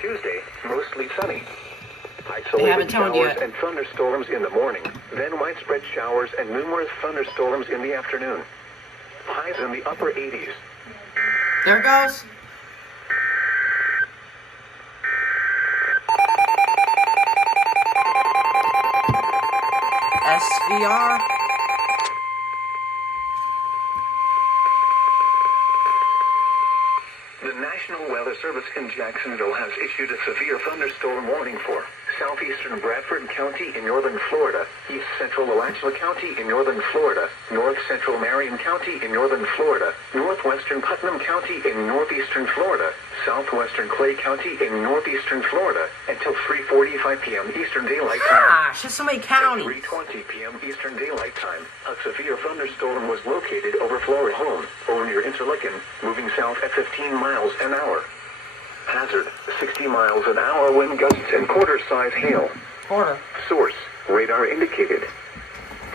Tuesday, mostly sunny. They haven't Isolated toned showers yet. and thunderstorms in the morning, then widespread showers and numerous thunderstorms in the afternoon. Highs in the upper 80s. There it goes. SVR. The National Weather Service in Jacksonville has issued a severe thunderstorm warning for southeastern Bradford County in northern Florida, east central Alachua County in northern Florida, north central Marion County in northern Florida, northwestern Putnam County in northeastern Florida, southwestern Clay County in northeastern Florida, until 3:45 p.m. Eastern Daylight Time. Gosh, there's so many counties. 3:20 p.m. Eastern Daylight Time, a severe thunderstorm was located over Florida Home, or near Interlaken, moving south at 15 miles an hour. Hazard, 60 miles an hour wind gusts and quarter-size hail. Quarter. Source, radar indicated.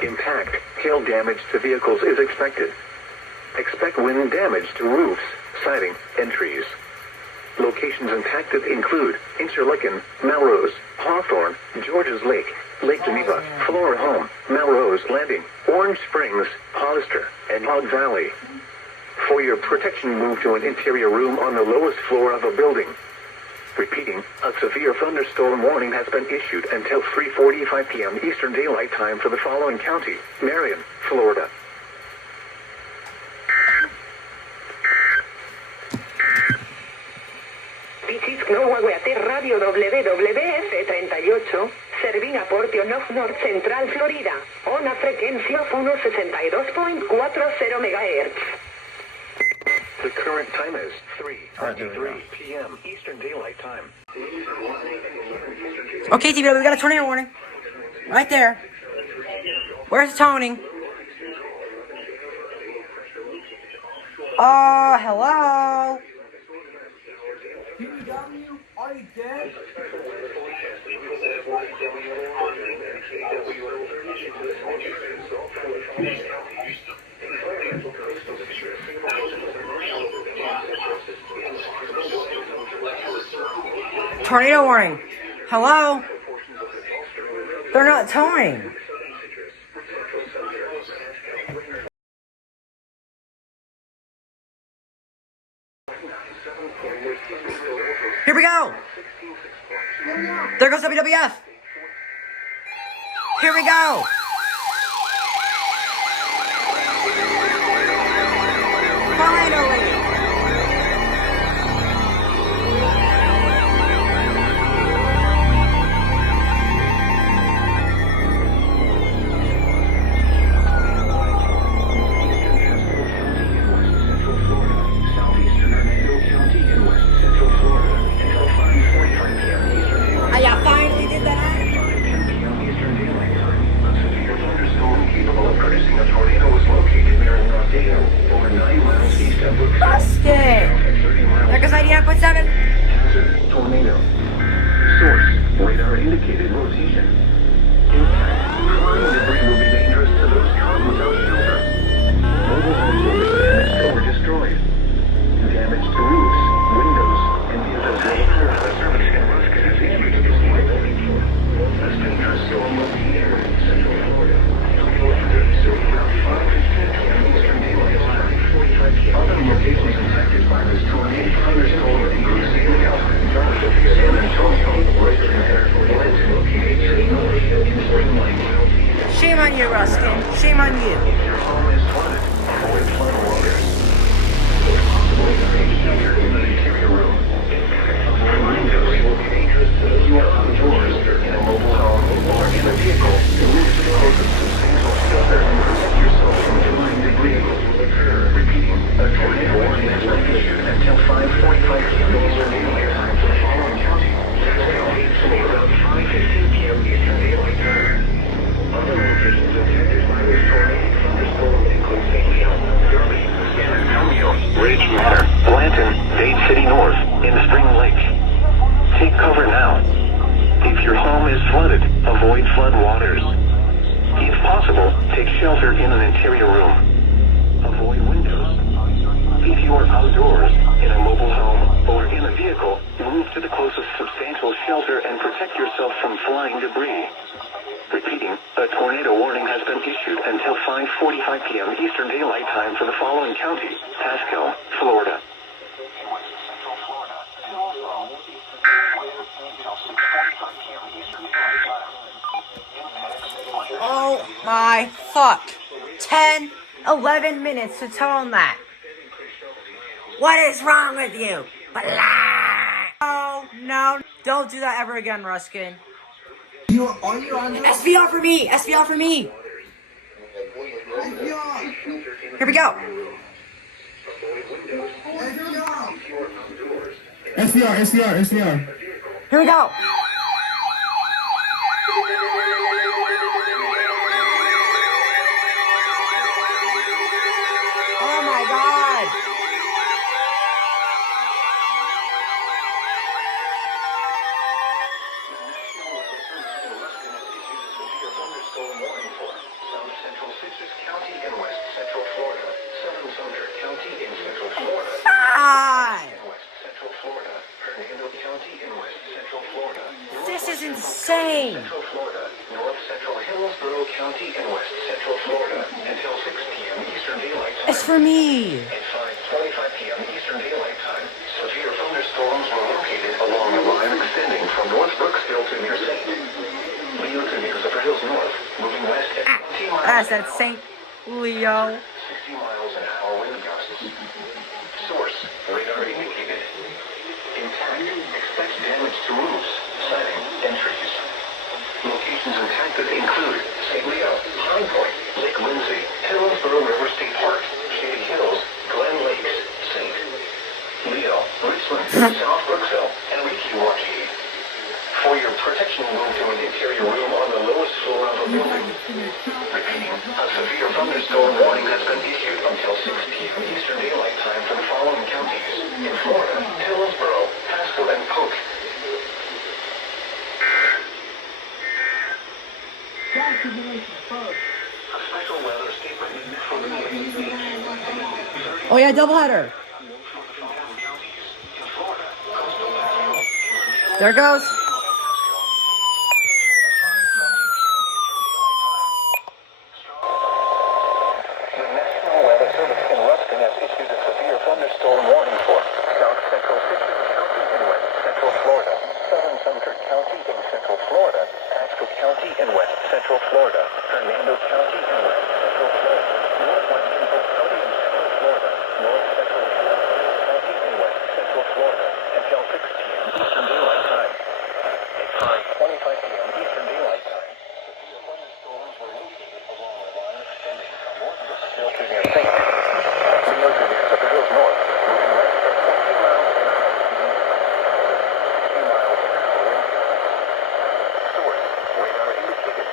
Impact, hail damage to vehicles is expected. Expect wind damage to roofs, siding, and trees. Locations impacted include Interlaken, Melrose, Hawthorne, Georges Lake, Lake Geneva, Flora Home, Melrose Landing, Orange Springs, Hollister, and Hog Valley. For your protection, move to an interior room on the lowest floor of a building. Repeating, a severe thunderstorm warning has been issued until 3:45 p.m. Eastern Daylight Time for the following county: Marion, Florida. Radio WWF38, serving a portion of North Central Florida, on a frequency of 162.40 MHz. The current time is 3:23 p.m. Eastern Daylight Time. Okay, TV, we got a tornado warning. Right there. Where's the toning? Hello? PW, are you dead? Tornado warning. Hello? They're not towing. Here we go. There goes WWF. Here we go. Finally. Tornado. Source, radar indicated rotation. Impact, flying debris will be dangerous to those caught without shelter. Mobile homes will be damaged or destroyed. Damage to roofs, windows, and vehicles. The service and roof continues to be this dangerous storm will be near Central Florida. So around 5:15 p.m. Eastern Daylight Time, 45 p.m. Other locations affected by this tornado thunderstorm include San Antonio, Royston Manor, Shame on you, Ruskin. Shame on you. Your home is flooded. Avoid flood waters. It's possible to take shelter in an interior room. Windows will be dangerous to those who are outdoors in a mobile home or in a vehicle. The roof to the closest substantial shelter and protect yourself from flying debris will occur. Repeating, a tornado warning has been issued until 5:45 p.m. Eastern Daylight Time for the following county. Around 5:15 p.m. Eastern Daylight Time. Other locations affected by this tornado thunderstorm include St. Leon, Derby, San Antonio, Ridge Manor, Blanton, Dade City North, and Spring Lake. Take cover now. If your home is flooded, avoid flood waters. If possible, take shelter in an interior room. Avoid windows. If you are outdoors, in a mobile home, or in a vehicle, move to the closest substantial shelter and protect yourself from flying debris. Repeating, a tornado warning has been issued until 5:45 p.m. Eastern Daylight Time for the following county: Pasco, Florida. Oh my fuck. 10, 11 minutes to tell him that. What is wrong with you? Oh, no. Don't do that ever again, Ruskin. Are you on the SVR for me! SVR for me! Here we go. SDR. Here we go. Oh my god. County in West Central Florida, Southern Sumter County in Central Florida, God. West Central Florida, Hernando County in West Central Florida, This is insane. Central Florida, North Central Hillsborough County in West Central Florida until 6 p.m. Eastern Daylight Time. It's for me. At 5:25 p.m. Eastern Daylight Time, severe thunderstorms were located along the line extending from North Brooksville to near St. Leo to near Zephyr Hills North, moving west at 20 miles. That's at St. Leo. 60 miles an hour wind gusts. Source, radar indicated. Intact, expect damage to roofs, siding, and trees. Locations impacted include St. Leo, Pine Point, Lake Lindsay, Hillsborough River State Park, Shady Hills, Glen Lakes, St. Leo, Richland, South Brooksville, and Weeki-Waukegan. For your protection, move to an interior room on the lowest floor of a building. Repeating, a severe thunderstorm warning has been issued until 6 p.m. Eastern Daylight Time for the following counties: in Florida, Hillsborough, Pasco, and Polk. A special weather statement for the Oh yeah, doubleheader. There it goes. The National Weather Service in Ruskin has issued a severe thunderstorm warning for South Central Citrus County in West Central Florida, Southern Sumter County in Central Florida, Pasco County in West Central Florida, Hernando County in West Central Florida, Northwestern Polk County in Central Florida, North Central County in West Central Florida, until 6 p.m. Eastern Daylight Time. At 5:25 p.m. Eastern Daylight Time, severe thunderstorms were located along the line extending from North Brooksville to near St. Leo to near Zephyr Hills North, moving west at 20 miles an hour. 60 miles an hour wind gusts. Source, radar indicated.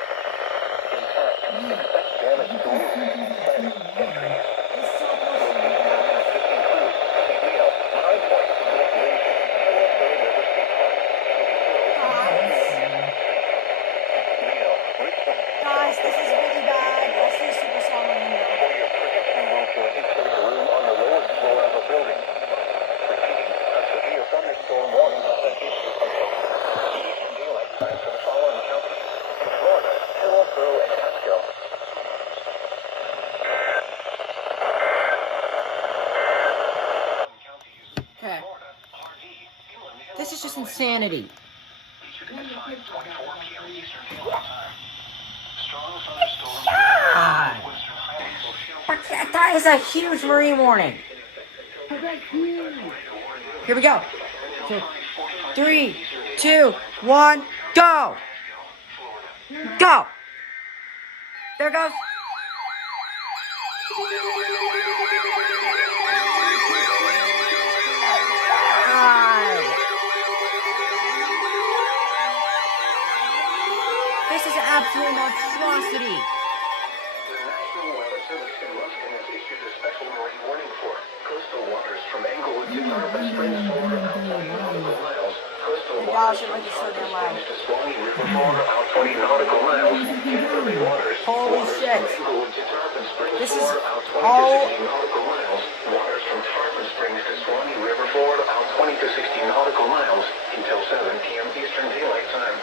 Intact, expect damage to roofs, siding, and trees. Locations include St. Leo, Pine Point, Lake Lindsay, Hillsborough River State Park, Leo, Richland. Guys, this is really bad. I see super song on here. For your protection, move to an interior room on the lowest floor of a building. Repeating, a severe thunderstorm warning has been issued until Eastern Daylight Time for the following counties: in Florida, Hillsborough, and Pasco. Okay. This is just insanity. Issued at 5:24 p.m. Eastern Daylight Time. Strong thunderstorms God. western highlands will show Fuck, that is a huge marine warning. Here we go. 3, 2, 1, go! Go! There it goes. God. This is an absolute monstrosity. The National Weather Service in Ruskin has issued a special marine warning for coastal waters from Englewood to Tarpon Springs, Florida, out 20 nautical miles. Coastal Y'all waters should from make it so damn Tarpon loud. Springs to Swanee River, Florida, out 20 nautical miles. Inland waters. Holy Waters shit. from Englewood to Tarpon Springs, This is Florida, out 20 all- to 60 nautical miles. Waters from Tarpon Springs to Swanee River, Florida, out 20 to 60 nautical miles. until 7 p.m. Eastern Daylight Time.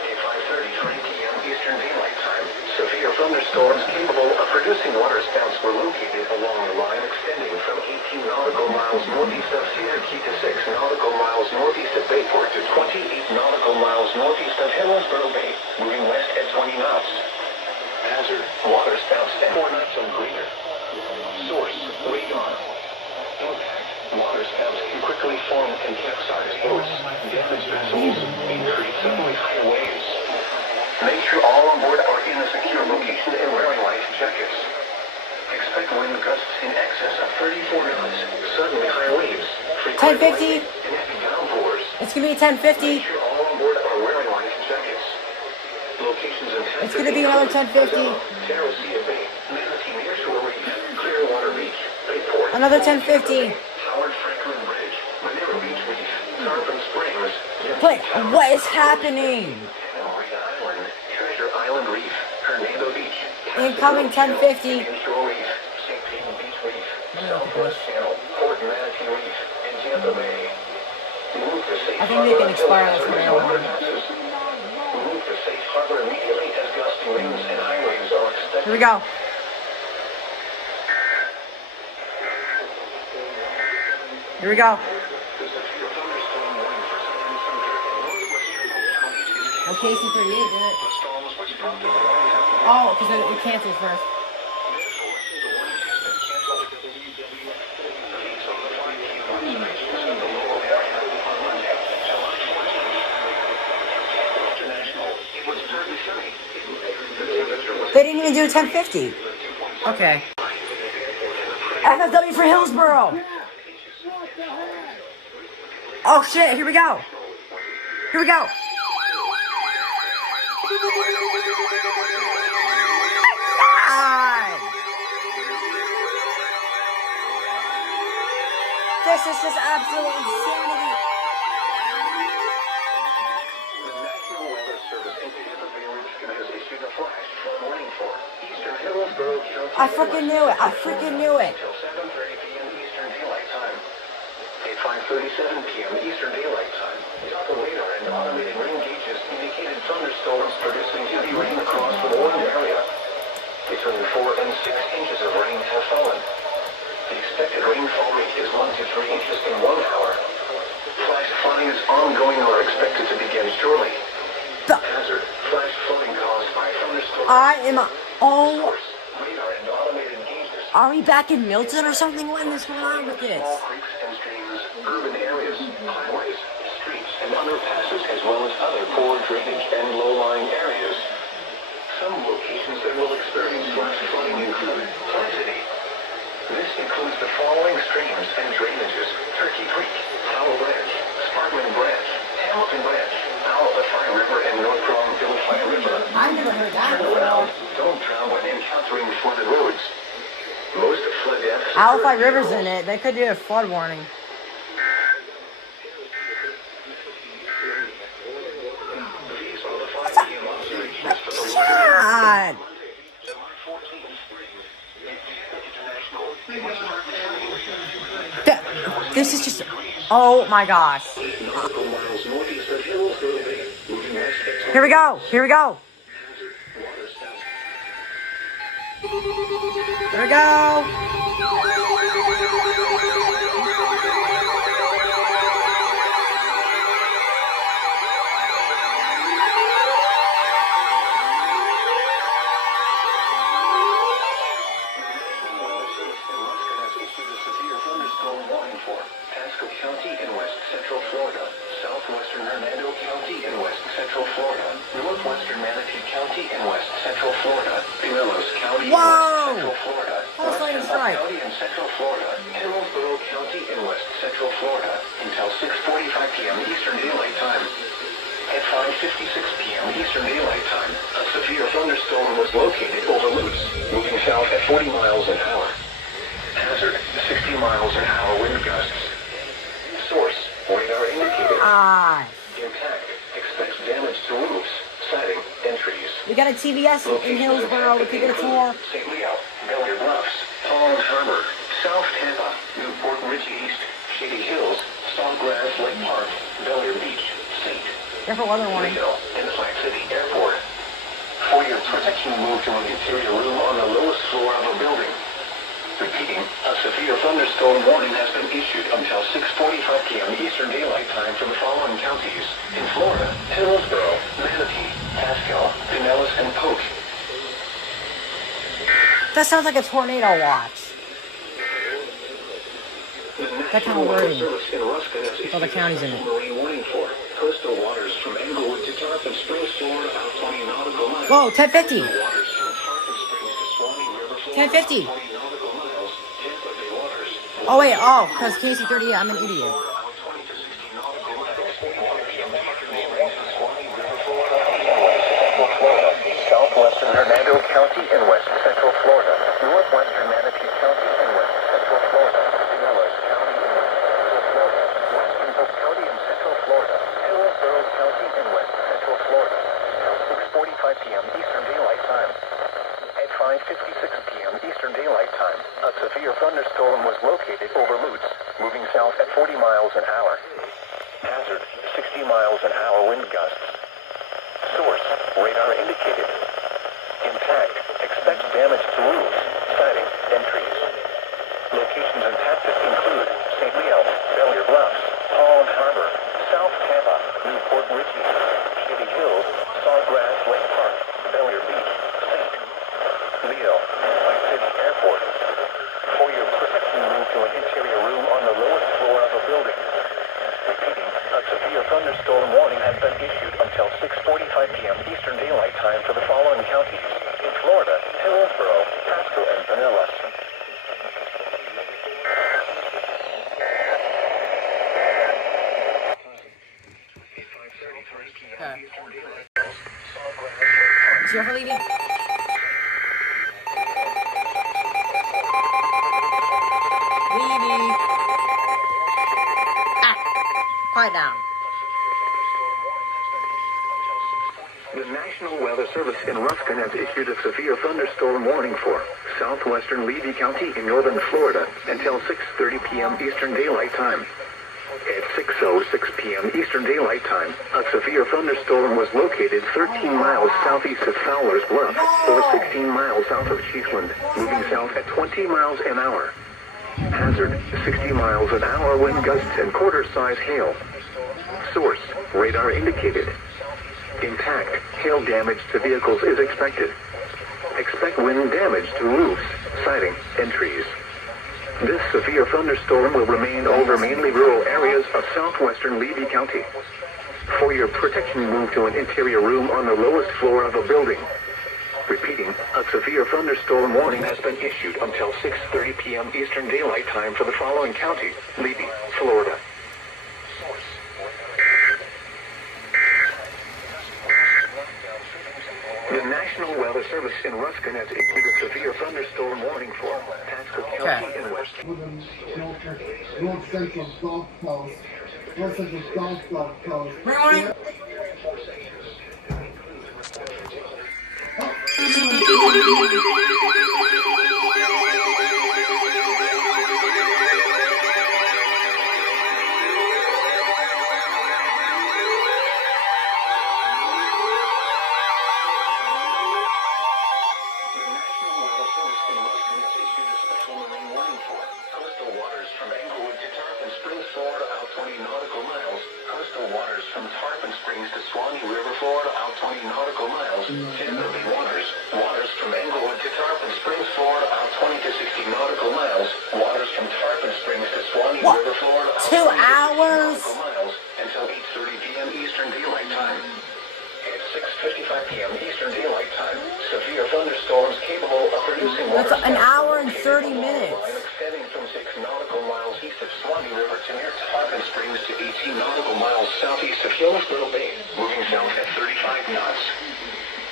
At 5:33 p.m. Eastern Daylight Time, severe thunderstorms capable of producing waterspouts were located along the line extending from 18 nautical miles northeast of Syracuse to 6 nautical miles northeast of Bayport to 28 nautical miles northeast of Hillsborough Bay, moving west at 20 knots. Hazard, waterspouts at 4 knots or greater. Source, radar. Impact, waterspouts can quickly form and capsize boats, damage vessels, increase suddenly higher waves. Make sure all on board are in a secure location and wearing life jackets. Expect wind gusts in excess of 34 knots, suddenly high waves, frequent 1050. lightning, and heavy downpours. It's gonna be 1050. Make sure all on board are wearing life jackets. Locations in It's gonna be another 1050. Terracea Bay, Manatee Nearshore Reef, Clearwater Beach, Bayport. Another 1050. Howard Franklin Bridge, Monero Beach Reef, Tarpon Springs. But what is happening? Marina Island, Treasure Island Reef, Hernando Beach. Incoming 1050. Inshore Reef, St. Pete Beach Reef, Southwest Channel, Port Manatee Reef, and Tampa Bay. Move to safe I think they can harbor expire until this further mail. passes. Move to safe harbor immediately as gusty winds and high waves are expected. Here we go. Here we go. Well, Casey for you, did it? Oh, because it cancels first. They didn't even do a 1050. Okay. FFW for Hillsborough. Oh shit, here we go. Here we go. God. This is just absolute insanity. The National Weather Service in Tampa Bay region has issued a flash flood warning for eastern Hillsborough County. I freaking knew it. I freaking knew it. Until 7:30 p.m. Eastern Daylight Time. At 5:37 p.m. Eastern Daylight Time, Doppler radar and automated rain gauges indicated thunderstorms producing heavy rain across the northern area. Between 4 and 6 inches of rain have fallen. The expected rainfall rate is 1 to 3 inches in 1 hour. Flash flooding is ongoing or expected to begin shortly. Hazard, flash flooding caused by thunderstorms. I am. Oh, Source, radar and automated gauges. are we back in Milton or something? What is going on with this? Small creeks and streams, urban areas, highways, streets, and underpasses, as well as other poor drainage and low-lying areas. Some locations that will experience flash flooding include Park City. This includes the following streams and drainages: Turkey Creek, Powell Branch, Sparkman Branch, Hamilton Branch, Alafai River, and North Crom Ilafai River. I've never heard that Turn before. around. Don't drown when encountering flooded roads. Most flood deaths Alafai occur River's in it. They could do a flood warning. These are the 5 p.m. observations for the God. July 14th. International. This is just. Oh my gosh. Nautical miles northeast of Hillsborough Bay, moving west at Here we go. Here we go. Here we go. County in west central Florida, southwestern Hernando County in west central Florida, northwestern Manatee County in west central Florida, Pinellas County in Whoa! west central Florida, Pulse North lightning Central strike. County in central Florida, Hillsborough County in west central Florida until 6:45 p.m. Eastern Daylight Time. At 5:56 p.m. Eastern Daylight Time, a severe thunderstorm was located over Lewis, moving south at 40 miles an hour. Hazard, 60 miles an hour wind gusts. Source, radar indicated. Ah. Impact, expects damage to roofs, siding, and trees. We got a TVS in Hillsborough. We could get a tour. St. Leo, Belly Bluffs, Palm Harbor, South Tampa, Newport Ridge East, Shady Hills, Sawgrass Lake Park, Bellear Beach, St. Careful weather warning. Leo, and Flag City Airport. For your protection, move to an interior room on the lowest floor of a building. Repeating, a severe thunderstorm warning has been issued until 6:45 p.m. Eastern Daylight Time for the following counties. In Florida, Hillsborough, Manatee, Pasco, Pinellas, and Polk. That sounds like a tornado watch. That kind of wording. With all the counties in it. Marine warning for coastal waters from Englewood to Tarpon Springs, Florida, out 20 nautical miles. Whoa, 1050. Waters from Tarpon Springs to Swanee River, Florida, 1050. 20 nautical miles. Tampa Bay waters. Oh wait, oh, because KC38, I'm an idiot. Out 20 to 60 nautical miles. 1 p.m. Tarpon Springs to Swanee River, Florida, West Central Florida, southwestern Hernando County and West Central Florida, northwestern Manatee County and West Central Florida, Pinellas County and West Central Florida, western Polk County and Central Florida, Hillsborough County and West Central Florida, till 6:45 p.m. Eastern Daylight Time. At 5:56 p.m. Eastern Daylight Time, a severe thunderstorm was located over Lutz, moving south at 40 miles an hour. Hazard, 60 miles an hour wind gusts. Source, radar indicated. Impact, expect damage to roofs, siding, and trees. Locations impacted include St. Leo, Bellear Bluffs, Palm Harbor, South Tampa, Newport Ridge East, Shady Hills, Sawgrass Lake Park, Bellear Beach, St. Leo, and Flag City Airport. For your protection, move to an interior room on the lowest floor of a building. Repeating, a severe thunderstorm warning has been issued until 6:45 p.m. Eastern Daylight Time for the following counties. In Florida, Hillsborough, Pasco, and Pinellas. Okay. Is your leaving? Leaving. Ah, quiet down. The National Weather Service in Ruskin has issued a severe thunderstorm warning for southwestern Levy County in northern Florida until 6:30 p.m. Eastern Daylight Time. At 6:06 p.m. Eastern Daylight Time, a severe thunderstorm was located 13 miles southeast of Fowler's Bluff, or 16 miles south of Chiefland, moving south at 20 miles an hour. Hazard, 60 miles an hour wind gusts and quarter-size hail. Source, radar indicated. Impact, hail damage to vehicles is expected. Expect wind damage to roofs, siding, and trees. This severe thunderstorm will remain over mainly rural areas of southwestern Levy County. For your protection, move to an interior room on the lowest floor of a building. Repeating, a severe thunderstorm warning has been issued until 6:30 p.m. Eastern Daylight Time for the following counties: Levy, Florida. The National Weather Service in Ruskin has issued a severe thunderstorm warning for Pasco County and West. North Central Gulf Coast. North Central Gulf Coast. Warning. Florida, out 20 nautical miles. Coastal waters from Tarpon Springs to Swanee River, Florida, out 20 nautical miles. Tampa Bay waters. Waters from Englewood to Tarpon Springs, Florida, out 20 to 60 nautical miles. Waters from Tarpon Springs to Swanee River, Florida, out 2 20 to 60 hours? nautical miles until 8:30 p.m. Eastern Daylight Time. At 6:55 p.m. Eastern Daylight Time, severe thunderstorms capable of producing That's an hour and 30 minutes. extending from 6 nautical miles east of Swanee River to near Tarpon Springs to 18 nautical miles southeast of Hillsborough Bay, moving south at 35 knots.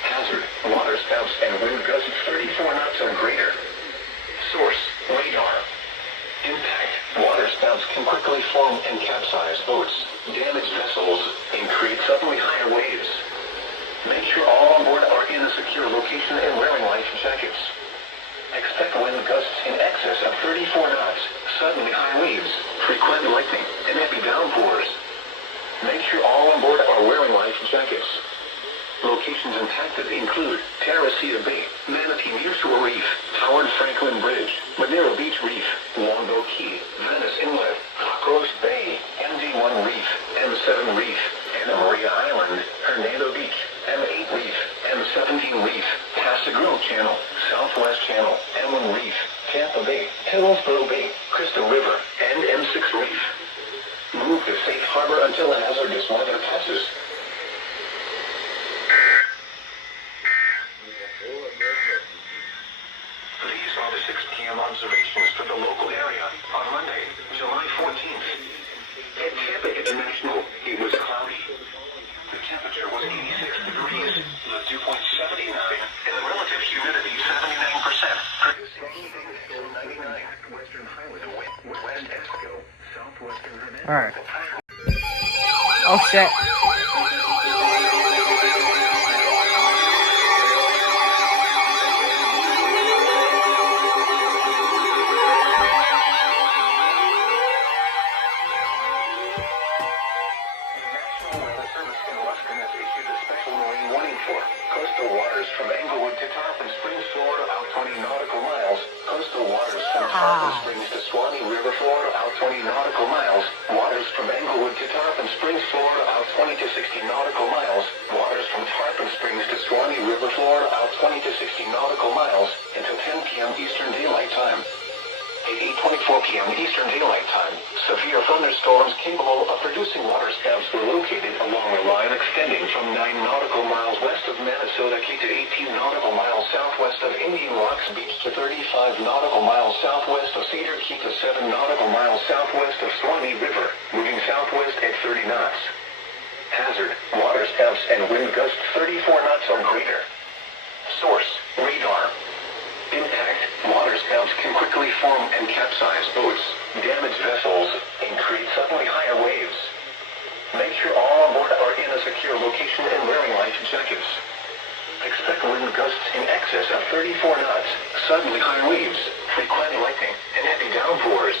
Hazard, water spouts and wind gusts 34 knots or greater. Source, radar. Impact, water spouts can quickly form and capsize boats, damage vessels, and create suddenly higher waves. Make sure all on board are in a secure location and wearing life jackets. Expect wind gusts in excess of 34 knots, suddenly high waves, frequent lightning, and heavy downpours. Make sure all on board are wearing life jackets. Locations impacted include Teresita Bay, Manatee Nearshore Reef, Howard Franklin Bridge, Madeira Beach Reef, Wando Key, Venice Inlet, Cockroach Bay, MD1 Reef, M7 Reef, Anna Maria Island, Hernando Beach, M8 Reef, M17 Reef, Passagrille Channel, Southwest Channel, M1 Reef, Tampa Bay, Hillsborough Bay, Crystal River, and M6 Reef. Move to safe harbor until a hazardous weather passes. These are the 6 p.m. observations for the local area on Monday, July 14th. At Tampa International, it was cloudy. The temperature was 86 degrees, the dew point 79, and the relative humidity 79%. Producing heat until 99. Western Highway to West Esco, southwestern Nevada. Alright. Oh shit. Coastal waters from Englewood to Tarpon Springs, Florida, out 20 nautical miles. Coastal waters from Tarpon Springs to Swanee River, Florida, out 20 nautical miles. Waters from Englewood to Tarpon Springs, Florida, out 20 to 60 nautical miles. Waters from Tarpon Springs to Swanee River, Florida, out 20 to 60 nautical miles until 10 p.m. Eastern Daylight Time. At 8:24 p.m. Eastern Daylight Time, severe thunderstorms capable of producing waterspouts were located along a line extending from 9 nautical miles west of Minnesota Key to 18 nautical miles southwest of Indian Rocks Beach to 35 nautical miles southwest of Cedar Key to 7 nautical miles southwest of Swanee River, moving southwest at 30 knots. Hazard, waterspouts and wind gusts 34 knots or greater. Source, radar. Impact, waterspouts can quickly form and capsize boats, damage vessels, and create suddenly higher waves. Make sure all on board are in a secure location and wearing life jackets. Expect wind gusts in excess of 34 knots, suddenly high waves, frequent lightning, and heavy downpours.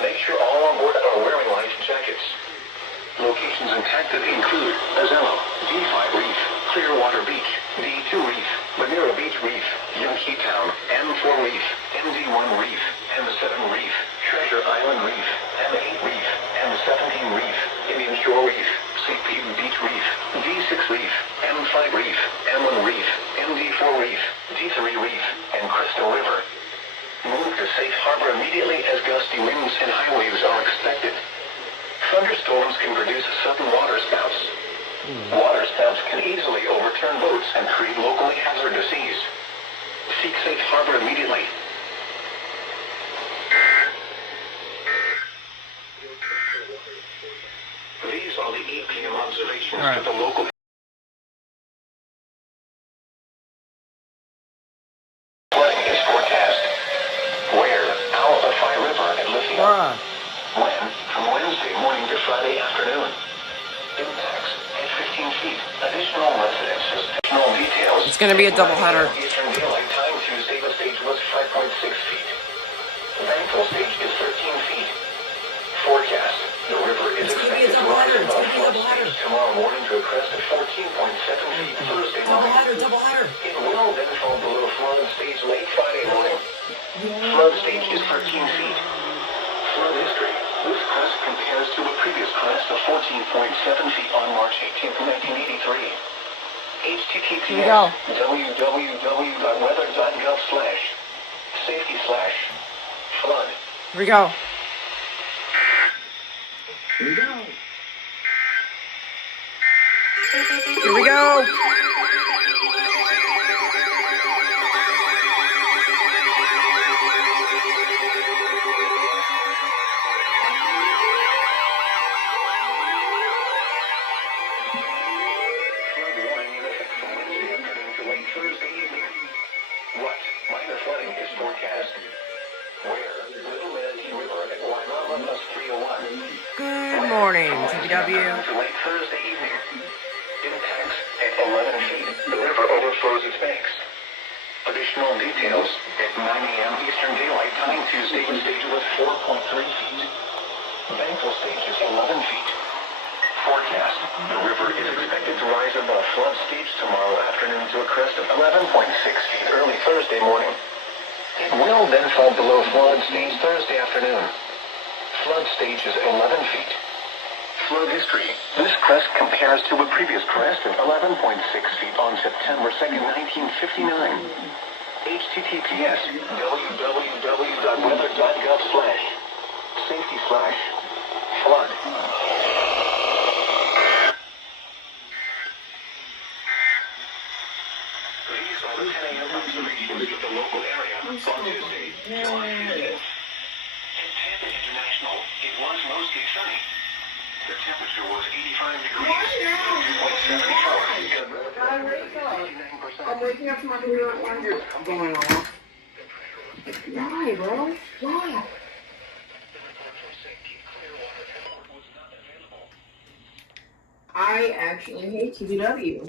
Make sure all on board are wearing life jackets. Locations impacted include Azelo, D5 Reef, Clearwater Beach, D2 Reef, Madeira Beach Reef, Yankee Town, M4 Reef, MD1 Reef, M7 Reef, Treasure Island Reef, M8 Reef, M17 Reef, Indian Shore Reef, St. Pete Beach Reef, D6 Reef, M5 Reef, M1 Reef, MD4 Reef, D3 Reef, and Crystal River. Move to safe harbor immediately as gusty winds and high waves are expected. Thunderstorms can produce sudden waterspouts. Waterspouts can easily overturn boats and create locally hazardous seas. Seek safe harbor immediately. These are the 8 p.m. observations for the local flooding is forecast. Where? Alpha River and Lithium. When? From Wednesday morning to Friday afternoon. Impacts at 15 feet. Additional residences. Additional details. It's gonna be a doubleheader. Eastern Daylight Time Tuesday, the stage was 5.6 feet. Landfall stage is 13 feet. Forecast. The river is expected to rise above flood stage tomorrow morning to a crest of 14.7 feet Thursday morning. Doubleheader. It will then fall below flood stage late Friday morning. Flood stage is 13 feet. Flood history. This crest compares to a previous crest of 14.7 feet on March 18, 1983. Here we go. www.weather.gov/safety/flood. Here we go. Here we go. Here we go. Thursday evening. What? Minor flooding is forecast. Where? Little Manatee River at Waimama plus 301. Good morning, TPW. Late Thursday evening. Impacts at 11 feet. The river overflows its banks. Additional details. At 9 a.m. Eastern Daylight Time Tuesday, the stage was 4.3 feet. Banksville stage is 11 feet. Forecast. The river is expected to rise above flood stage tomorrow afternoon to a crest of 11.6 feet early Thursday morning. It will then fall below flood stage Thursday afternoon. Flood stage is 11 feet. Flood history. This crest compares to a previous crest of 11.6 feet on September 2nd, 1959. https www.weather.gov/safety/flood. These are the 10 a.m. observations of the local area on Tuesday, July 5th. At Tampa International, it was mostly sunny. The temperature was 85 degrees, 2.7 I'm waking up to my computer at 1 here. I'm going off. Why, bro? Why? I actually hate TBW.